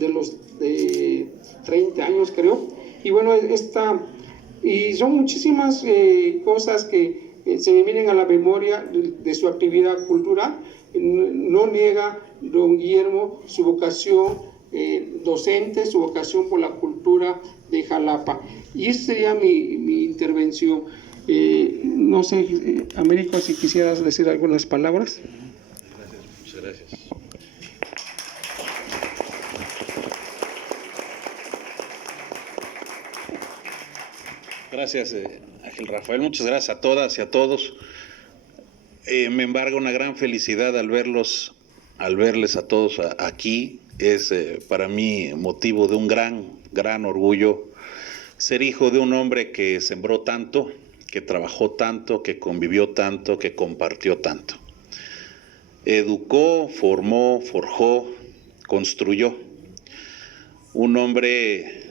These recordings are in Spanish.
de los 30 años, creo. Y bueno, y son muchísimas cosas que se me vienen a la memoria de su actividad cultural. No niega don Guillermo su vocación docente, su vocación por la cultura de Jalapa. Y esa sería mi intervención. No sé, Américo, si quisieras decir algunas palabras. Gracias, muchas gracias. Gracias, Ángel Rafael. Muchas gracias a todas y a todos. Me embarga una gran felicidad al verles a todos aquí. Es para mí motivo de un gran orgullo ser hijo de un hombre que sembró tanto, que trabajó tanto, que convivió tanto, que compartió tanto. Educó, formó, forjó, construyó. Un hombre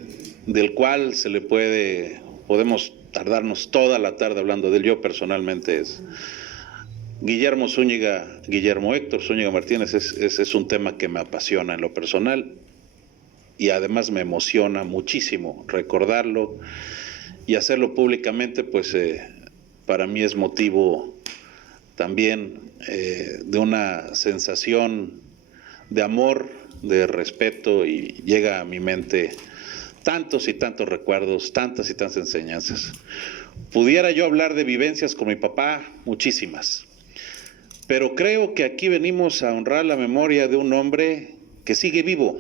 del cual podemos tardarnos toda la tarde hablando de él. Yo personalmente es Guillermo Héctor Zúñiga Martínez es un tema que me apasiona en lo personal y además me emociona muchísimo recordarlo y hacerlo públicamente, pues para mí es motivo también de una sensación de amor, de respeto, y llega a mi mente tantos y tantos recuerdos, tantas y tantas enseñanzas. Pudiera yo hablar de vivencias con mi papá, muchísimas, pero creo que aquí venimos a honrar la memoria de un hombre que sigue vivo,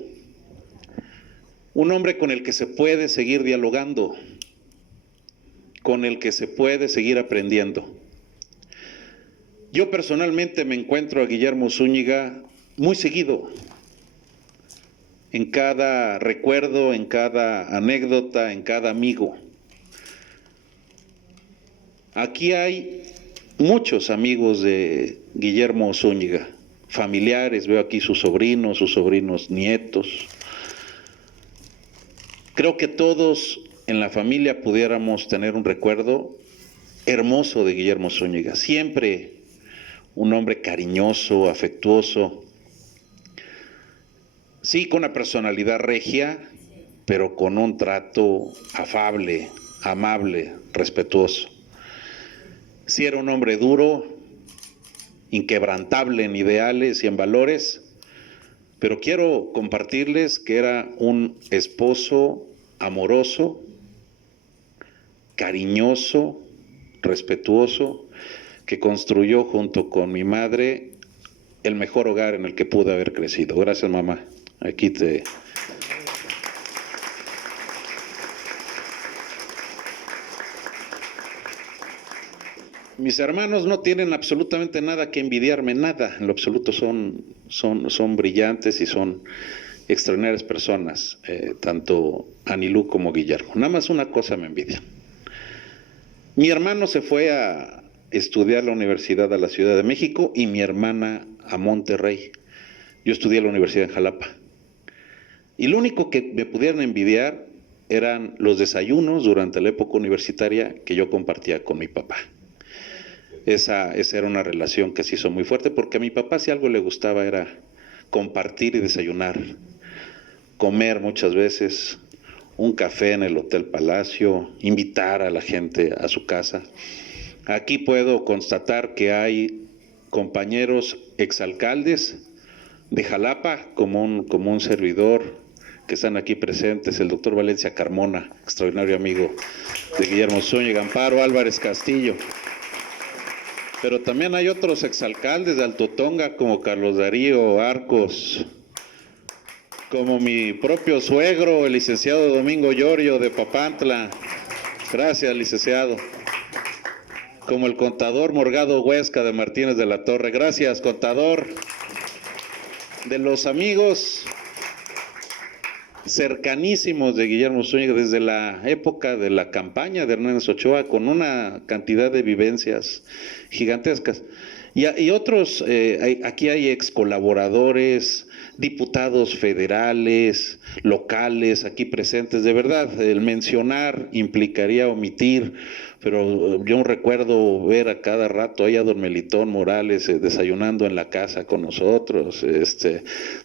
un hombre con el que se puede seguir dialogando, con el que se puede seguir aprendiendo. Yo personalmente me encuentro a Guillermo Zúñiga muy seguido, en cada recuerdo, en cada anécdota, en cada amigo. Aquí hay muchos amigos de Guillermo Zúñiga, familiares, veo aquí sus sobrinos nietos. Creo que todos en la familia pudiéramos tener un recuerdo hermoso de Guillermo Zúñiga, siempre un hombre cariñoso, afectuoso, sí, con una personalidad regia, pero con un trato afable, amable, respetuoso. Sí, era un hombre duro, inquebrantable en ideales y en valores, pero quiero compartirles que era un esposo amoroso, cariñoso, respetuoso, que construyó junto con mi madre el mejor hogar en el que pude haber crecido. Gracias, mamá. Aquí te... Mis hermanos no tienen absolutamente nada que envidiarme, nada, en lo absoluto son brillantes y son extraordinarias personas, tanto Anilú como Guillermo. Nada más una cosa me envidian. Mi hermano se fue a estudiar la universidad a la Ciudad de México y mi hermana a Monterrey. Yo estudié en la universidad en Jalapa. Y lo único que me pudieran envidiar eran los desayunos durante la época universitaria que yo compartía con mi papá. Esa era una relación que se hizo muy fuerte, porque a mi papá si algo le gustaba era compartir y desayunar, comer muchas veces, un café en el Hotel Palacio, invitar a la gente a su casa. Aquí puedo constatar que hay compañeros exalcaldes de Jalapa, como un servidor, que están aquí presentes, el doctor Valencia Carmona, extraordinario amigo de Guillermo Zúñiga, Amparo Álvarez Castillo. Pero también hay otros exalcaldes de Alto Tonga, como Carlos Darío Arcos, como mi propio suegro, el licenciado Domingo Llorio de Papantla. Gracias, licenciado. Como el contador Morgado Huesca de Martínez de la Torre. Gracias, contador. De los amigos cercanísimos de Guillermo Zúñiga desde la época de la campaña de Hernández Ochoa, con una cantidad de vivencias gigantescas. Y otros, aquí hay ex colaboradores, diputados federales, locales, aquí presentes. De verdad, el mencionar implicaría omitir pero yo recuerdo ver a cada rato ahí a don Melitón Morales desayunando en la casa con nosotros,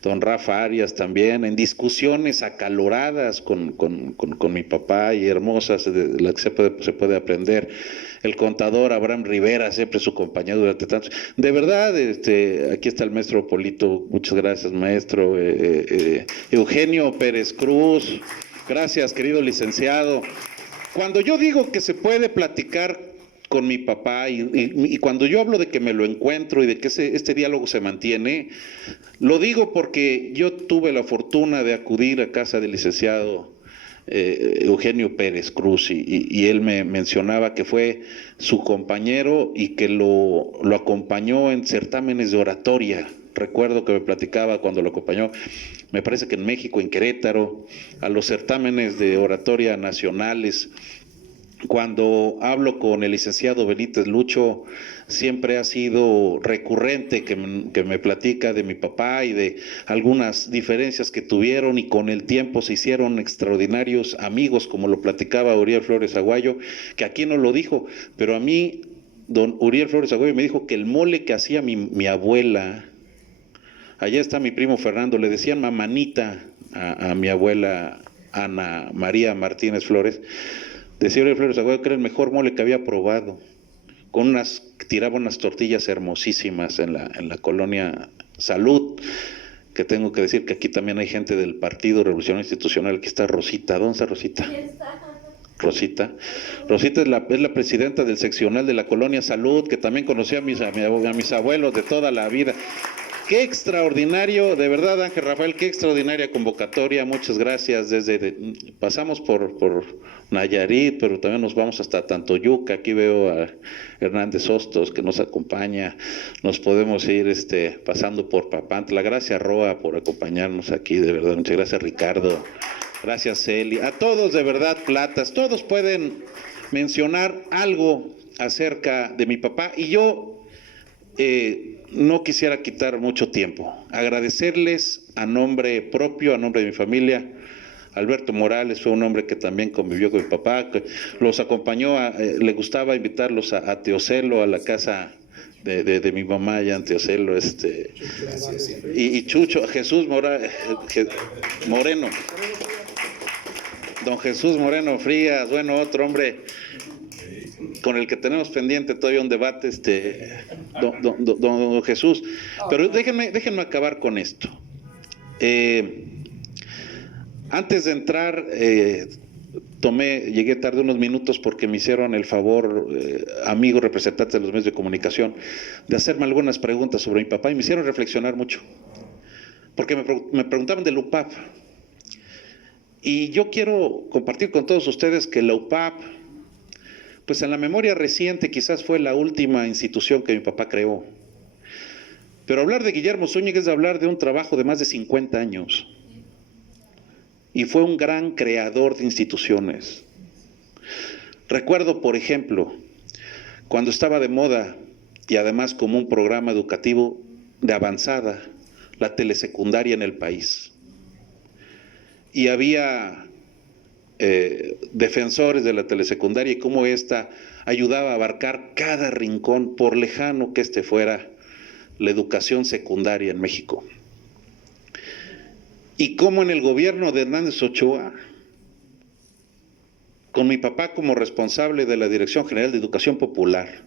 don Rafa Arias también, en discusiones acaloradas con mi papá y hermosas de las que se puede aprender. El contador Abraham Rivera, siempre su compañero durante tantos. De verdad, aquí está el maestro Polito, muchas gracias, maestro. Eugenio Pérez Cruz, gracias, querido licenciado. Cuando yo digo que se puede platicar con mi papá y cuando yo hablo de que me lo encuentro y de que este diálogo se mantiene, lo digo porque yo tuve la fortuna de acudir a casa del licenciado Eugenio Pérez Cruz y él me mencionaba que fue su compañero y que lo acompañó en certámenes de oratoria. Recuerdo que me platicaba cuando lo acompañó, me parece que en México, en Querétaro, a los certámenes de oratoria nacionales. Cuando hablo con el licenciado Benítez Lucho, siempre ha sido recurrente que me platica de mi papá y de algunas diferencias que tuvieron y con el tiempo se hicieron extraordinarios amigos, como lo platicaba Uriel Flores Aguayo, que aquí no lo dijo, pero a mí don Uriel Flores Aguayo me dijo que el mole que hacía mi abuela, allá está mi primo Fernando, le decían mamanita a mi abuela Ana María Martínez Flores, decía Uriel Flores Aguayo que era el mejor mole que había probado, tiraba unas tortillas hermosísimas en la colonia Salud, que tengo que decir que aquí también hay gente del Partido Revolucionario Institucional. Aquí está Rosita. ¿Dónde está Rosita? Rosita es la presidenta del seccional de la colonia Salud, que también conocía a mis abuelos de toda la vida. Qué extraordinario, de verdad, Ángel Rafael, qué extraordinaria convocatoria, muchas gracias. Pasamos por Nayarit, pero también nos vamos hasta Tantoyuca. Aquí veo a Hernández Hostos que nos acompaña, nos podemos ir pasando por Papantla. Gracias, Roa, por acompañarnos aquí, de verdad, muchas gracias, Ricardo, gracias, Eli, a todos, de verdad, platas, todos pueden mencionar algo acerca de mi papá y yo no quisiera quitar mucho tiempo. Agradecerles a nombre propio, a nombre de mi familia. Alberto Morales fue un hombre que también convivió con mi papá, que los acompañó, le gustaba invitarlos a Teocelo, a la casa de mi mamá allá en Teocelo, y Chucho, Jesús Moreno, don Jesús Moreno Frías, bueno, otro hombre con el que tenemos pendiente todavía un debate, don Jesús. Pero déjenme acabar con esto. Antes de entrar, llegué tarde unos minutos porque me hicieron el favor, amigos representantes de los medios de comunicación, de hacerme algunas preguntas sobre mi papá y me hicieron reflexionar mucho. Porque me preguntaban del UPAP. Y yo quiero compartir con todos ustedes que la UPAP, pues en la memoria reciente quizás fue la última institución que mi papá creó. Pero hablar de Guillermo Zúñiga es hablar de un trabajo de más de 50 años. Y fue un gran creador de instituciones. Recuerdo, por ejemplo, cuando estaba de moda y además como un programa educativo de avanzada, la telesecundaria en el país. Y había defensores de la telesecundaria y cómo ésta ayudaba a abarcar cada rincón, por lejano que fuera, la educación secundaria en México. Y cómo en el gobierno de Hernández Ochoa, con mi papá como responsable de la Dirección General de Educación Popular,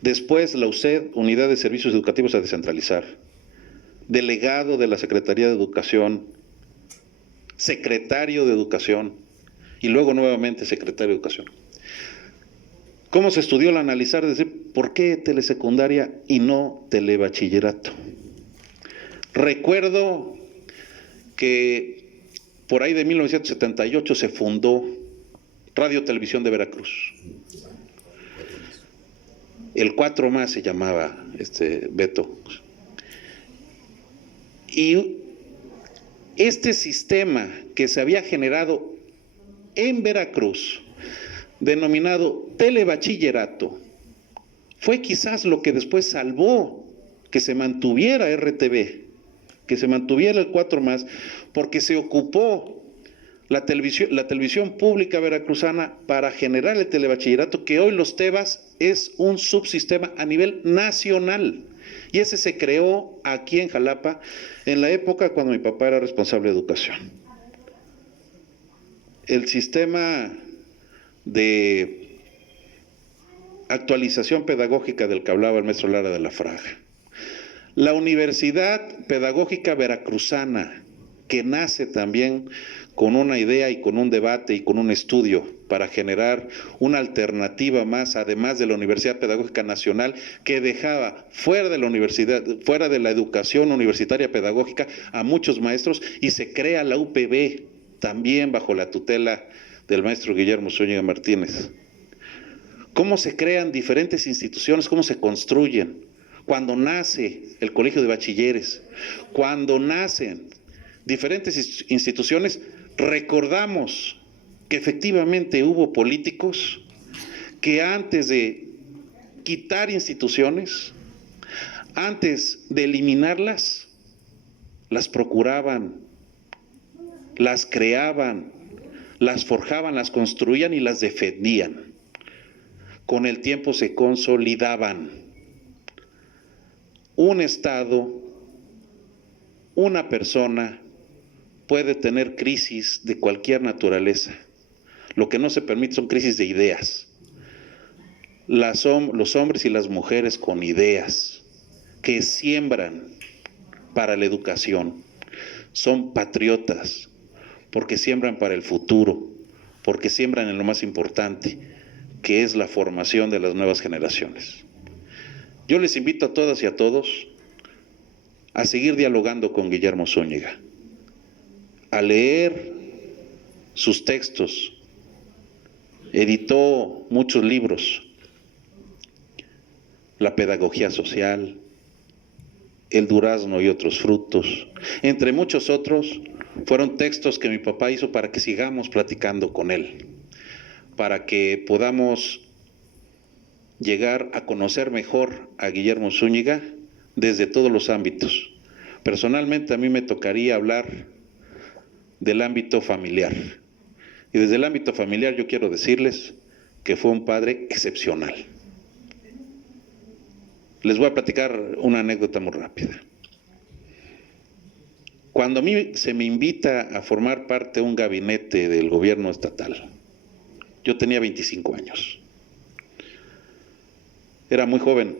después la UCED, Unidad de Servicios Educativos a Descentralizar, delegado de la Secretaría de Educación, secretario de Educación, y luego nuevamente secretario de Educación. ¿Cómo se estudió al analizar, decir, por qué telesecundaria y no telebachillerato? Recuerdo que por ahí de 1978 se fundó Radio Televisión de Veracruz. El 4 más se llamaba, Beto. Y este sistema que se había generado en Veracruz, denominado telebachillerato, fue quizás lo que después salvó que se mantuviera RTV, que se mantuviera el 4 más, porque se ocupó la televisión pública veracruzana para generar el telebachillerato, que hoy los TEBAS es un subsistema a nivel nacional. Y ese se creó aquí en Jalapa en la época cuando mi papá era responsable de educación. El sistema de actualización pedagógica del que hablaba el maestro Lara de la Fraga. La Universidad Pedagógica Veracruzana, que nace también con una idea y con un debate y con un estudio para generar una alternativa más, además de la Universidad Pedagógica Nacional, que dejaba fuera de la universidad, fuera de la educación universitaria pedagógica a muchos maestros, y se crea la UPB, también bajo la tutela del maestro Guillermo Zúñiga Martínez. ¿Cómo se crean diferentes instituciones? ¿Cómo se construyen? Cuando nace el Colegio de Bachilleres, cuando nacen diferentes instituciones, recordamos que efectivamente hubo políticos que antes de quitar instituciones, antes de eliminarlas, las procuraban, las creaban, las forjaban, las construían y las defendían. Con el tiempo se consolidaban. Un Estado, una persona puede tener crisis de cualquier naturaleza. Lo que no se permite son crisis de ideas. Los hombres y las mujeres con ideas que siembran para la educación son patriotas, porque siembran para el futuro, porque siembran en lo más importante, que es la formación de las nuevas generaciones. Yo les invito a todas y a todos a seguir dialogando con Guillermo Zúñiga, a leer sus textos. Editó muchos libros: La pedagogía social, El durazno y otros frutos, entre muchos otros. Fueron textos que mi papá hizo para que sigamos platicando con él, para que podamos llegar a conocer mejor a Guillermo Zúñiga desde todos los ámbitos. Personalmente a mí me tocaría hablar del ámbito familiar. Y desde el ámbito familiar yo quiero decirles que fue un padre excepcional. Les voy a platicar una anécdota muy rápida. Cuando a mí se me invita a formar parte de un gabinete del gobierno estatal, yo tenía 25 años. Era muy joven.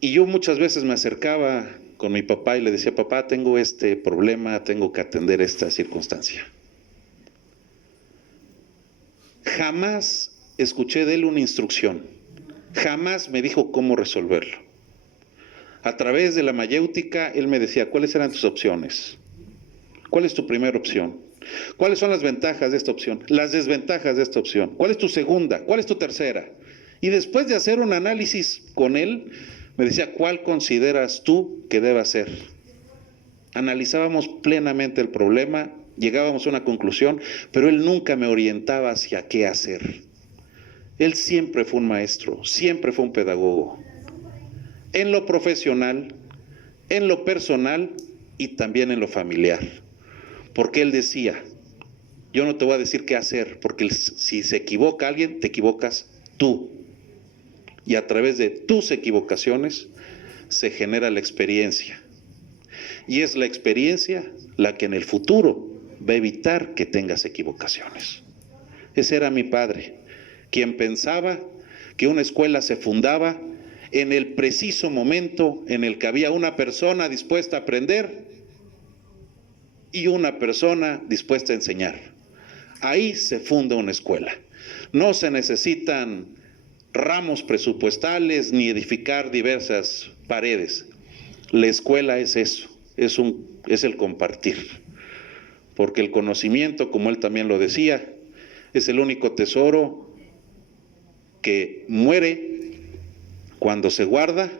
Y yo muchas veces me acercaba con mi papá y le decía: papá, tengo este problema, tengo que atender esta circunstancia. Jamás escuché de él una instrucción, jamás me dijo cómo resolverlo. A través de la mayéutica, él me decía: ¿cuáles eran tus opciones? ¿Cuál es tu primera opción? ¿Cuáles son las ventajas de esta opción? Las desventajas de esta opción. ¿Cuál es tu segunda? ¿Cuál es tu tercera? Y después de hacer un análisis con él, me decía: ¿cuál consideras tú que deba ser? Analizábamos plenamente el problema, llegábamos a una conclusión, pero él nunca me orientaba hacia qué hacer. Él siempre fue un maestro, siempre fue un pedagogo, en lo profesional, en lo personal y también en lo familiar. Porque él decía: yo no te voy a decir qué hacer, porque si se equivoca alguien, te equivocas tú. Y a través de tus equivocaciones se genera la experiencia. Y es la experiencia la que en el futuro va a evitar que tengas equivocaciones. Ese era mi padre, quien pensaba que una escuela se fundaba en el preciso momento en el que había una persona dispuesta a aprender y una persona dispuesta a enseñar. Ahí se funda una escuela. No se necesitan ramos presupuestales ni edificar diversas paredes. La escuela es eso, es el compartir. Porque el conocimiento, como él también lo decía, es el único tesoro que muere cuando se guarda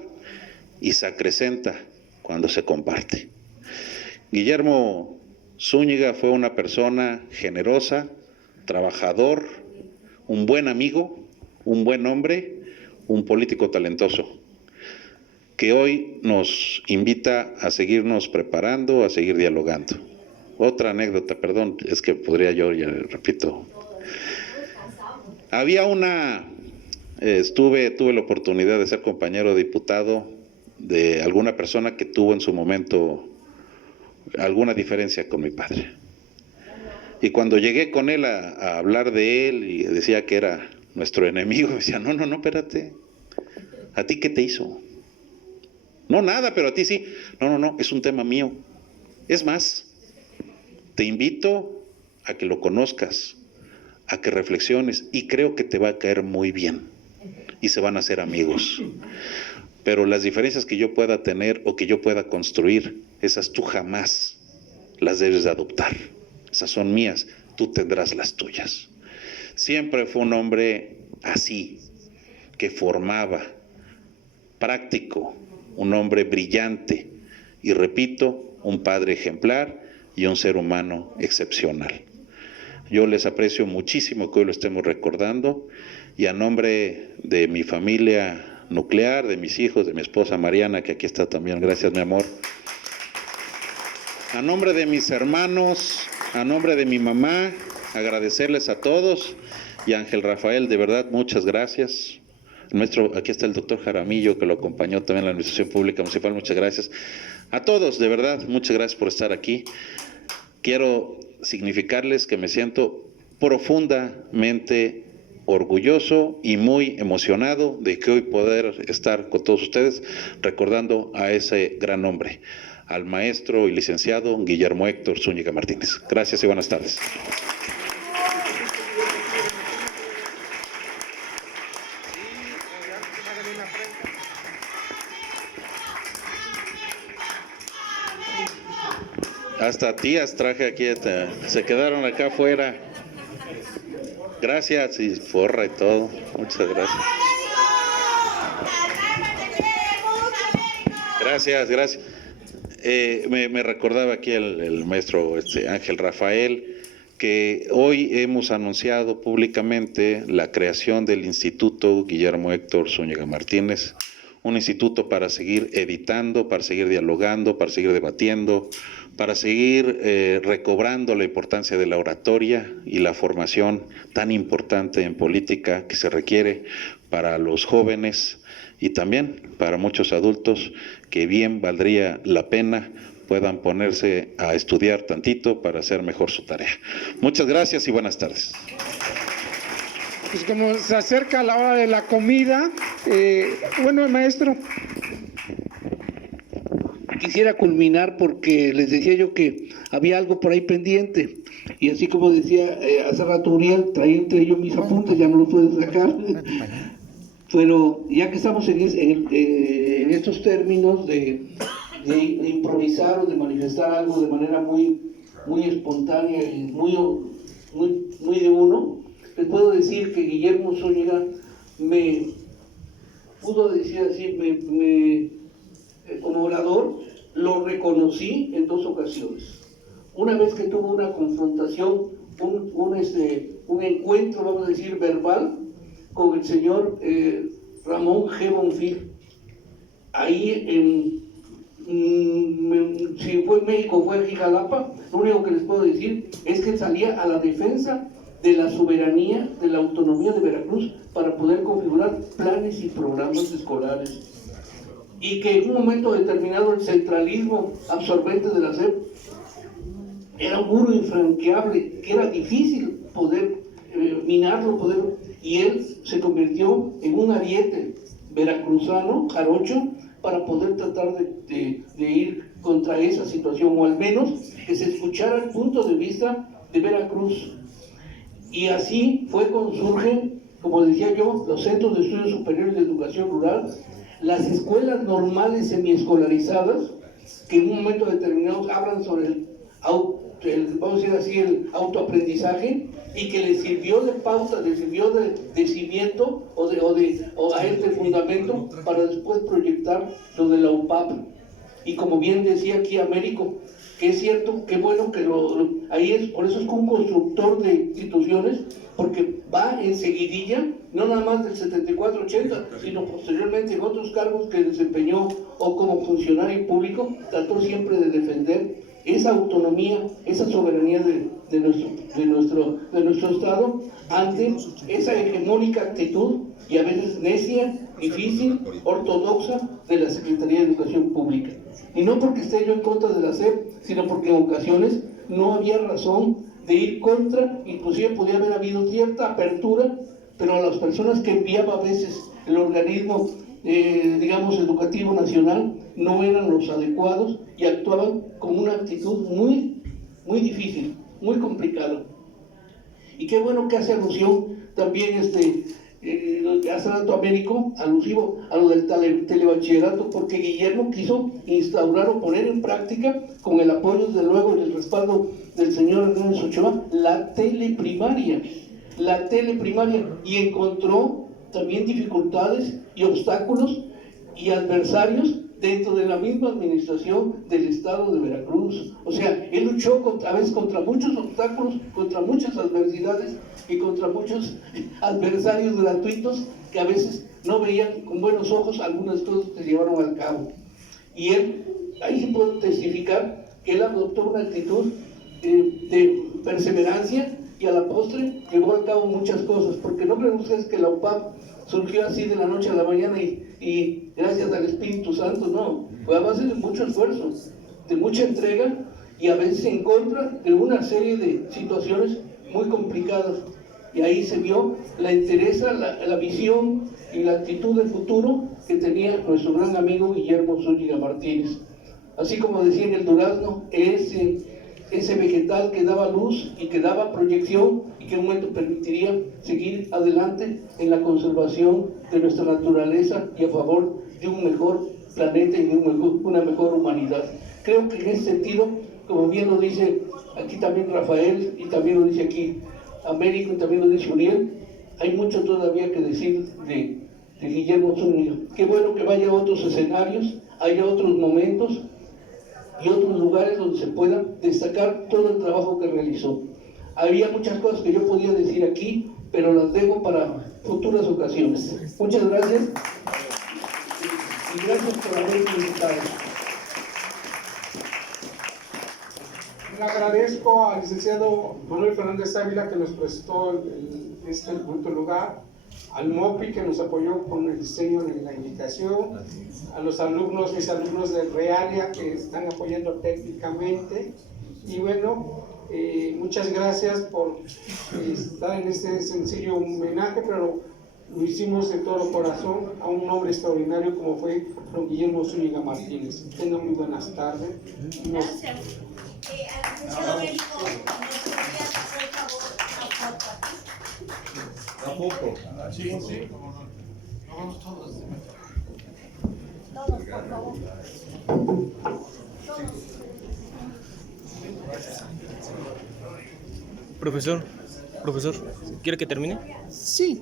y se acrecenta cuando se comparte. Guillermo Zúñiga fue una persona generosa, trabajador, un buen amigo, un buen hombre, un político talentoso, que hoy nos invita a seguirnos preparando, a seguir dialogando. otra anécdota, perdón, es que podría yo, ya repito. Había tuve la oportunidad de ser compañero diputado de alguna persona que tuvo en su momento alguna diferencia con mi padre. Y cuando llegué con él a hablar de él y decía que era nuestro enemigo, me decía, no, espérate, ¿a ti qué te hizo? No, nada, pero a ti sí. No, es un tema mío. Es más, te invito a que lo conozcas, a que reflexiones, y creo que te va a caer muy bien y se van a hacer amigos. Pero las diferencias que yo pueda tener o que yo pueda construir, esas tú jamás las debes de adoptar. Esas son mías, tú tendrás las tuyas. Siempre fue un hombre así, que formaba, práctico, un hombre brillante y, repito, un padre ejemplar y un ser humano excepcional. Yo les aprecio muchísimo que hoy lo estemos recordando, y a nombre de mi familia nuclear, de mis hijos, de mi esposa Mariana, que aquí está también, gracias mi amor, a nombre de mis hermanos, a nombre de mi mamá, agradecerles a todos, y a Ángel Rafael, de verdad, muchas gracias. Aquí está el doctor Jaramillo, que lo acompañó también en la Administración Pública Municipal, muchas gracias. A todos, de verdad, muchas gracias por estar aquí. Quiero significarles que me siento profundamente orgulloso y muy emocionado de que hoy poder estar con todos ustedes recordando a ese gran hombre, al maestro y licenciado Guillermo Héctor Zúñiga Martínez. Gracias y buenas tardes. Hasta tías traje aquí, se quedaron acá afuera. Gracias, y porra y todo. Muchas gracias. Gracias. Me recordaba aquí el maestro Ángel Rafael, que hoy hemos anunciado públicamente la creación del Instituto Guillermo Héctor Zúñiga Martínez, un instituto para seguir editando, para seguir dialogando, para seguir debatiendo, para seguir recobrando la importancia de la oratoria y la formación tan importante en política que se requiere para los jóvenes y también para muchos adultos, que bien valdría la pena puedan ponerse a estudiar tantito para hacer mejor su tarea. Muchas gracias y buenas tardes. Pues como se acerca la hora de la comida, bueno, maestro. Quisiera culminar porque les decía yo que había algo por ahí pendiente, y así como decía hace rato Uriel, traía entre yo mis apuntes, ya no los puedo sacar, pero ya que estamos en estos términos de improvisar o de manifestar algo de manera muy espontánea y muy de uno, les puedo decir que Guillermo Zúñiga me pudo decir así, como orador, lo reconocí en dos ocasiones. Una vez que tuvo una confrontación, un encuentro, vamos a decir, verbal, con el señor Ramón G. Bonfil. Ahí si fue en México, fue en Jalapa, lo único que les puedo decir es que salía a la defensa de la soberanía, de la autonomía de Veracruz, para poder configurar planes y programas escolares. Y que en un momento determinado el centralismo absorbente de la SEP era un muro infranqueable, que era difícil poder minarlo, y él se convirtió en un ariete veracruzano, jarocho, para poder tratar de ir contra esa situación, o al menos que se escuchara el punto de vista de Veracruz. Y así fue como surgen, como decía yo, los centros de estudios superiores de educación rural, las escuelas normales semiescolarizadas, que en un momento determinado hablan sobre vamos a decir así, el autoaprendizaje, y que le sirvió de pauta, le sirvió de cimiento o a este fundamento para después proyectar lo de la UPAP. Y como bien decía aquí Américo, que es cierto, que bueno que ahí es, por eso es un constructor de instituciones, porque va en seguidilla, no nada más del 74-80, sino posteriormente en otros cargos que desempeñó o como funcionario público, trató siempre de defender esa esa autonomía, esa soberanía de nuestro Estado ante esa hegemónica actitud y a veces necia, difícil, ortodoxa de la Secretaría de Educación Pública. Y no porque esté yo en contra de la SEP, sino porque en ocasiones no había razón de ir contra, inclusive podía haber habido cierta apertura, pero a las personas que enviaba a veces el organismo, digamos, educativo nacional, no eran los adecuados y actuaban con una actitud muy, muy difícil, muy complicada. Y qué bueno que hace alusión también hace rato Américo, alusivo a lo del telebachillerato, porque Guillermo quiso instaurar o poner en práctica, con el apoyo desde luego y el respaldo del señor Hernández Ochoa, la teleprimaria, y encontró también dificultades y obstáculos y adversarios dentro de la misma administración del Estado de Veracruz. O sea, él luchó a veces contra muchos obstáculos, contra muchas adversidades y contra muchos adversarios gratuitos que a veces no veían con buenos ojos algunas cosas que se llevaron al cabo. Y él, ahí sí puedo testificar que él adoptó una actitud de perseverancia y a la postre llevó a cabo muchas cosas, porque no creen ustedes que la UPAP surgió así de la noche a la mañana y gracias al Espíritu Santo, no, fue a base de mucho esfuerzo, de mucha entrega y a veces en contra de una serie de situaciones muy complicadas. Y ahí se vio la entereza, la visión y la actitud de futuro que tenía nuestro gran amigo Guillermo Zúñiga Martínez. Así como decía en el durazno, ese vegetal que daba luz y que daba proyección y que en un momento permitiría seguir adelante en la conservación de nuestra naturaleza y a favor de un mejor planeta y de una mejor humanidad. Creo que en ese sentido, como bien lo dice aquí también Rafael y también lo dice aquí Américo y también lo dice Uriel, hay mucho todavía que decir de Guillermo Zúñiga. Qué bueno que vaya a otros escenarios, haya otros momentos y otros lugares donde se pueda destacar todo el trabajo que realizó. Había muchas cosas que yo podía decir aquí, pero las dejo para futuras ocasiones. Muchas gracias y gracias por haberme invitado. Le agradezco al licenciado Manuel Fernández Ávila que nos prestó este bonito lugar, al MOPI que nos apoyó con el diseño de la invitación, a los alumnos, mis alumnos del Realia que están apoyando técnicamente, y bueno, muchas gracias por estar en este sencillo homenaje, pero lo hicimos de todo corazón a un hombre extraordinario como fue don Guillermo Zúñiga Martínez. Tengan muy buenas tardes. Gracias. Al licenciado Américo, ¿nos podrías hacer favor a Tampoco. Sí, sí. Vamos todos. Todos, por favor. Profesor, ¿quiere que termine? Sí.